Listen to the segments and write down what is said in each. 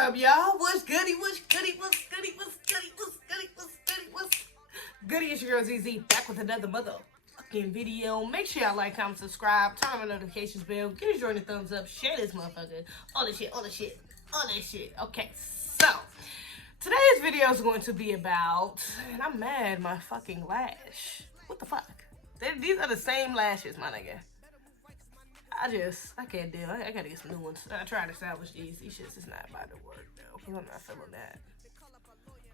up, y'all? What's goody? What's goody? What's goody? What's goody? What's goody? What's goody? What's goody? It's your girl Zeze back with another motherfucking video. Make sure y'all like, comment, subscribe, turn on the notifications bell, give us a thumbs up, share this motherfucker, all this shit, all this shit, all this shit. Okay, so today's video is going to be about, and I'm mad, my fucking lash. What the fuck? These are the same lashes, my nigga. I can't deal. I gotta get some new ones. I tried to salvage these. These shits is not about to work though. I'm not feeling that.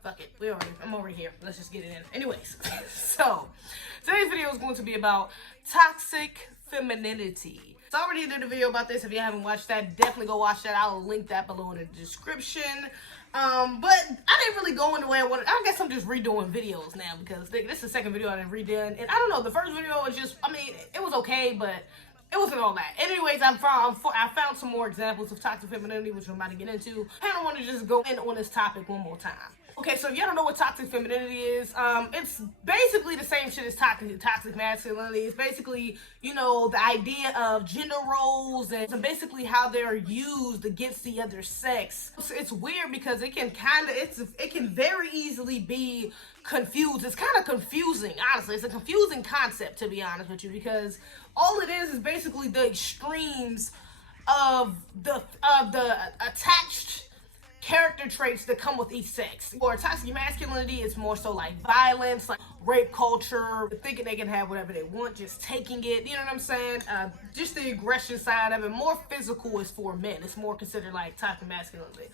Fuck it. I'm already here. Let's just get it in. Anyways, so today's video is going to be about toxic femininity. So I already did a video about this. If you haven't watched that, definitely go watch that. I'll link that below in the description. But I didn't really go into where I wanted. I guess I'm just redoing videos now because this is the second video I done redone. And I don't know, the first video was just, I mean, it was okay, but it wasn't all that. Anyways, I found some more examples of toxic femininity, which I'm about to get into. I don't want to just go in on this topic one more time. Okay, so if y'all don't know what toxic femininity is, it's basically the same shit as toxic masculinity. It's basically, you know, the idea of gender roles and basically how they're used against the other sex. It's weird because it can very easily be confused. It's kind of confusing, honestly. It's a confusing concept, to be honest with you, because all it is basically the extremes of the attached character traits that come with each sex. For toxic masculinity, it's more so like violence, like rape culture, thinking they can have whatever they want, just taking it, you know what I'm saying? Just the aggression side of it. More physical is for men. It's more considered like toxic masculinity.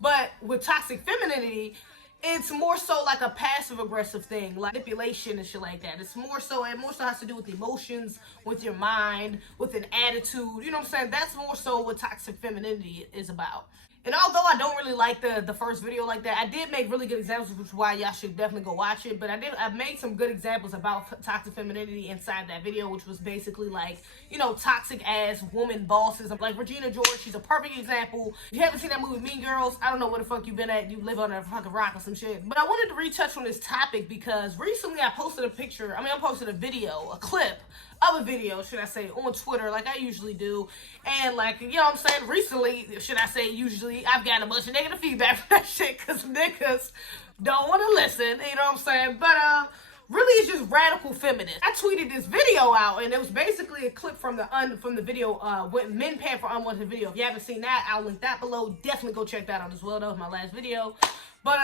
But with toxic femininity, it's more so like a passive aggressive thing, like manipulation and shit like that. It more so has to do with emotions, with your mind, with an attitude. You know what I'm saying? That's more so what toxic femininity is about. And although I don't really like the first video like that, I did make really good examples, which is why y'all should definitely go watch it. But I've made some good examples about toxic femininity inside that video, which was basically like, you know, toxic ass woman bosses. Like Regina George, she's a perfect example. If you haven't seen that movie Mean Girls, I don't know where the fuck you been at. You live under a fucking rock or some shit. But I wanted to retouch on this topic because recently I posted a video, a clip of a video, should I say, on Twitter, like I usually do. And like, you know what I'm saying, recently, should I say usually, I've got a bunch of negative feedback for that shit because niggas don't want to listen, you know what I'm saying? But really it's just radical feminist. I tweeted this video out and it was basically a clip from the video, when men paying for unwanted video. If you haven't seen that, I'll link that below. Definitely go check that out as well. That was my last video. But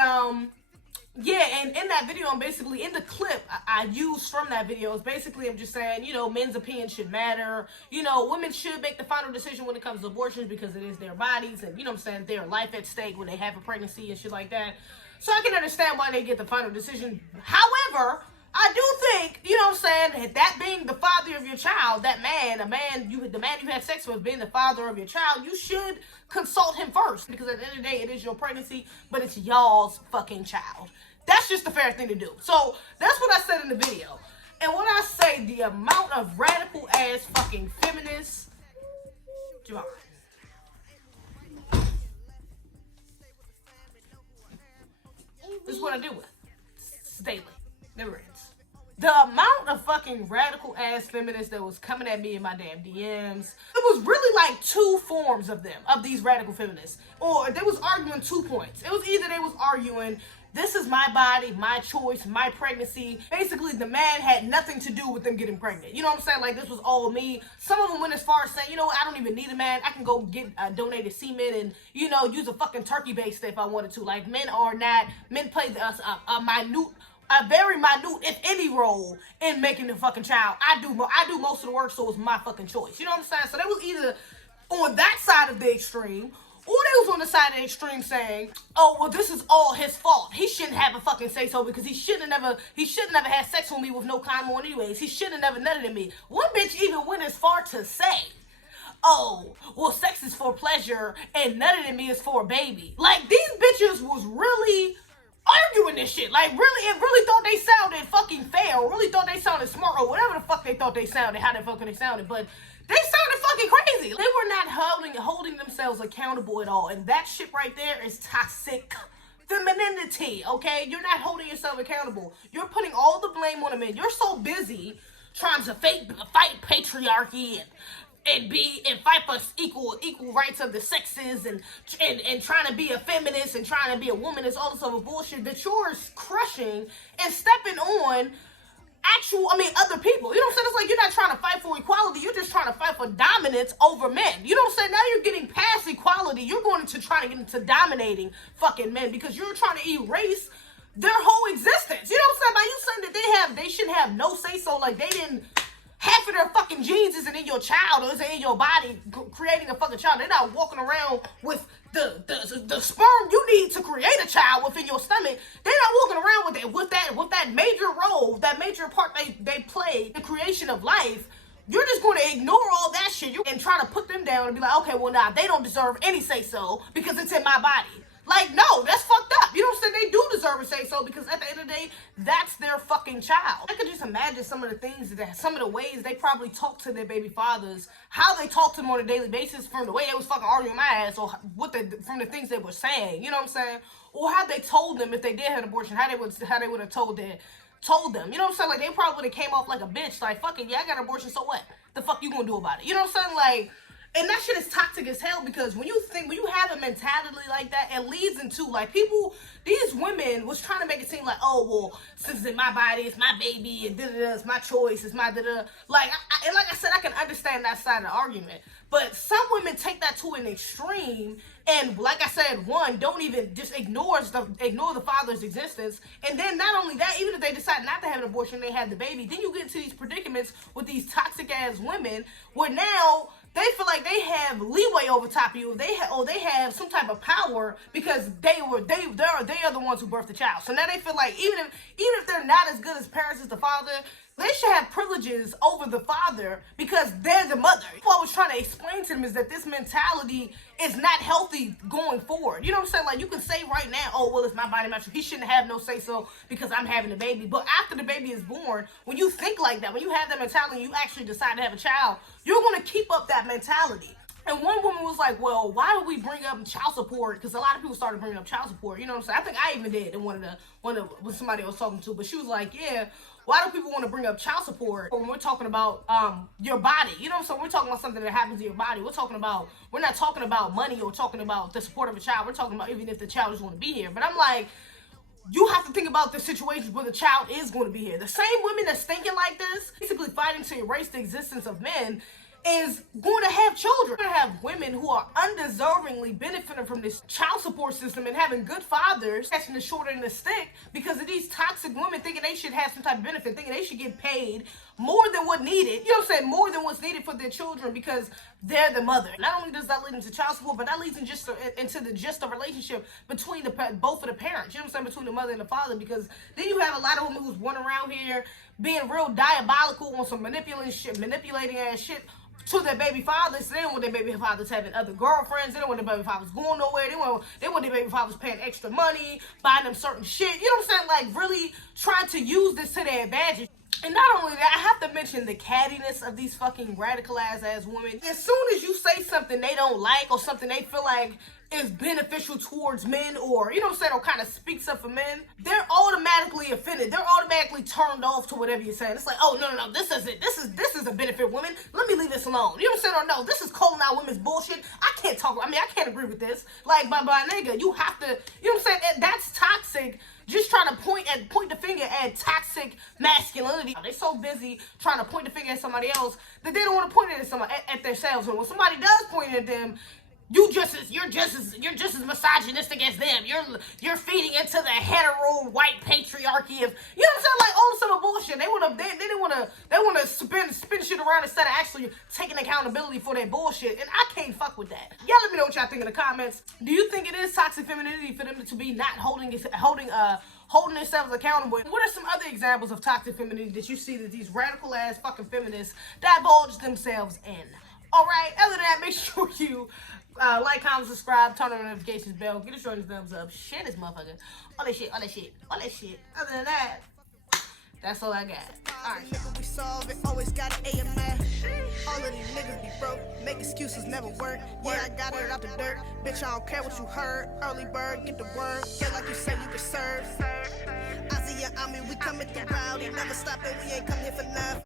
yeah, and in that video, I'm basically, in the clip I used from that video, is basically I'm just saying, you know, men's opinion should matter. You know, women should make the final decision when it comes to abortions because it is their bodies and, you know what I'm saying, their life at stake when they have a pregnancy and shit like that. So I can understand why they get the final decision. However, I do think, you know what I'm saying, that being the father of your child, the man you had sex with being the father of your child, you should consult him first. Because at the end of the day, it is your pregnancy, but it's y'all's fucking child. That's just the fair thing to do. So that's what I said in the video. And when I say the amount of radical ass fucking feminists, Javon, this is what I deal with. It's daily. Never ends. The amount of fucking radical ass feminists that was coming at me in my damn DMs, it was really like two forms of them, of these radical feminists. Or they was arguing 2 points. It was either they was arguing, this is my body, my choice, my pregnancy. Basically, the man had nothing to do with them getting pregnant. You know what I'm saying? Like, this was all me. Some of them went as far as saying, you know what, I don't even need a man. I can go get donated semen and, you know, use a fucking turkey baster if I wanted to. Like, men play a very minute, if any, role in making the fucking child. I do most of the work, so it's my fucking choice. You know what I'm saying? So they was either on that side of the extreme, or they was on the side of the extreme saying, oh, well, this is all his fault. He shouldn't have a fucking say-so because he shouldn't never had sex with me with no condom on anyways. He shouldn't have never nutted in me. One bitch even went as far to say, oh, well, sex is for pleasure and nutting in me is for a baby. Like, these bitches was really arguing this shit. Like, really thought they sounded fucking fair, or really thought they sounded smart, or whatever the fuck they thought they sounded, how the fuck they sounded, but they sounded fucking crazy. They were not holding themselves accountable at all, and that shit right there is toxic femininity, okay? You're not holding yourself accountable. You're putting all the blame on the men. You're so busy trying to fight patriarchy and and fight for equal rights of the sexes and trying to be a feminist and trying to be a woman is all this other bullshit that you're crushing and stepping on other people. You know what I'm saying? It's like you're not trying to fight for equality, you're just trying to fight for dominance over men. You know what I'm saying? Now you're getting past equality, you're going to try to get into dominating fucking men because you're trying to erase their whole existence. You know what I'm saying? By you saying that they shouldn't have no say so, like they didn't, half of their fucking genes isn't in your child or isn't in your body creating a fucking child. They're not walking around with the sperm you need to create a child within your stomach. They're not walking around with that major role, that major part they play in the creation of life. You're just going to ignore all that shit and try to put them down and be like, okay, well, nah, they don't deserve any say so because it's in my body. Like, no, that's fucked up. You know what I'm saying? They do deserve a say so because at the end of the day, that's their fucking child. I could just imagine some of the ways they probably talk to their baby fathers, how they talk to them on a daily basis from the way they was fucking arguing my ass or from the things they were saying, you know what I'm saying? Or how they told them if they did have an abortion, how they would have told them. You know what I'm saying? Like, they probably would have came off like a bitch. Like, fuck it, yeah, I got an abortion, so what? The fuck you gonna do about it? You know what I'm saying? Like, and that shit is toxic as hell because when you have a mentality like that, it leads into, like, these women was trying to make it seem like, oh, well, since it's in my body, it's my baby, and da-da-da, it's my choice, it's my da-da. Like, and like I said, I can understand that side of the argument. But some women take that to an extreme, and like I said, one, don't even just ignore the father's existence. And then not only that, even if they decide not to have an abortion, they have the baby, then you get into these predicaments with these toxic ass women where now they feel like they have leeway over top of you. They have some type of power because they are the ones who birthed the child. So now they feel like even if they're not as good as parents as the father, they should have privileges over the father because they're the mother. What I was trying to explain to them is that this mentality is not healthy going forward. You know what I'm saying? Like, you can say right now, oh, well, it's my body, my choice. He shouldn't have no say-so because I'm having a baby. But after the baby is born, when you think like that, when you have that mentality and you actually decide to have a child, you're going to keep up that mentality. And one woman was like, well, why do we bring up child support? Because a lot of people started bringing up child support. You know what I'm saying? I think I even did in when somebody I was talking to. But she was like, yeah, why do people want to bring up child support when we're talking about your body? You know what I'm saying? We're talking about something that happens to your body. We're not talking about money or talking about the support of a child. We're talking about even if the child just want to be here. But I'm like, you have to think about the situations where the child is going to be here. The same women that's thinking like this, basically fighting to erase the existence of men, is going to have children. We're going to have women who are undeservingly benefiting from this child support system and having good fathers catching the short end of the stick because of these toxic women thinking they should have some type of benefit, thinking they should get paid more than what needed. You know what I'm saying? More than what's needed for their children because they're the mother. Not only does that lead into child support, but that leads into the relationship between both of the parents. You know what I'm saying? Between the mother and the father, because then you have a lot of women who's running around here being real diabolical on some manipulating ass shit to their baby fathers. They don't want their baby fathers having other girlfriends. They don't want their baby fathers going nowhere. They want their baby fathers paying extra money, buying them certain shit. You know what I'm saying? Like, really trying to use this to their advantage. And not only that, I have to mention the cattiness of these fucking radicalized ass women. As soon as you say something they don't like or something they feel like is beneficial towards men, or, you know what I'm saying, or kind of speaks up for men, they're automatically offended. They're automatically turned off to whatever you're saying. It's like, oh, no, this isn't. This is a benefit women. Let me leave this alone. You know what I'm saying? Or no, this is calling out women's bullshit. I can't agree with this. Like, by nigga, you have to, you know what I'm saying? That's toxic. Just trying to point the finger at toxic masculinity. They're so busy trying to point the finger at somebody else that they don't want to point it at themselves. And when somebody does point at them, you're just as misogynistic as them. You're feeding into the hetero white patriarchy of, you know what I'm saying, like all this other bullshit. They wanna spin shit around instead of actually taking accountability for their bullshit. And I can't fuck with that. Y'all let me know what y'all think in the comments. Do you think it is toxic femininity for them to be not holding themselves accountable? What are some other examples of toxic femininity that you see that these radical ass fucking feminists divulge themselves in? Alright, other than that, make sure you like, comment, subscribe, turn on the notifications bell, get a short thumbs up, share this motherfucker, all that shit. Other than that, that's all I got. Alright. We solve it, always got an AMF. All of these niggas be broke, make excuses, never work. Yeah, I got it out the dirt. Bitch, I don't care what you heard. Early bird, get the word. Feel like you said you could serve. Azi Ami, we coming through rowdy. Never stop it, we ain't come here for nothing.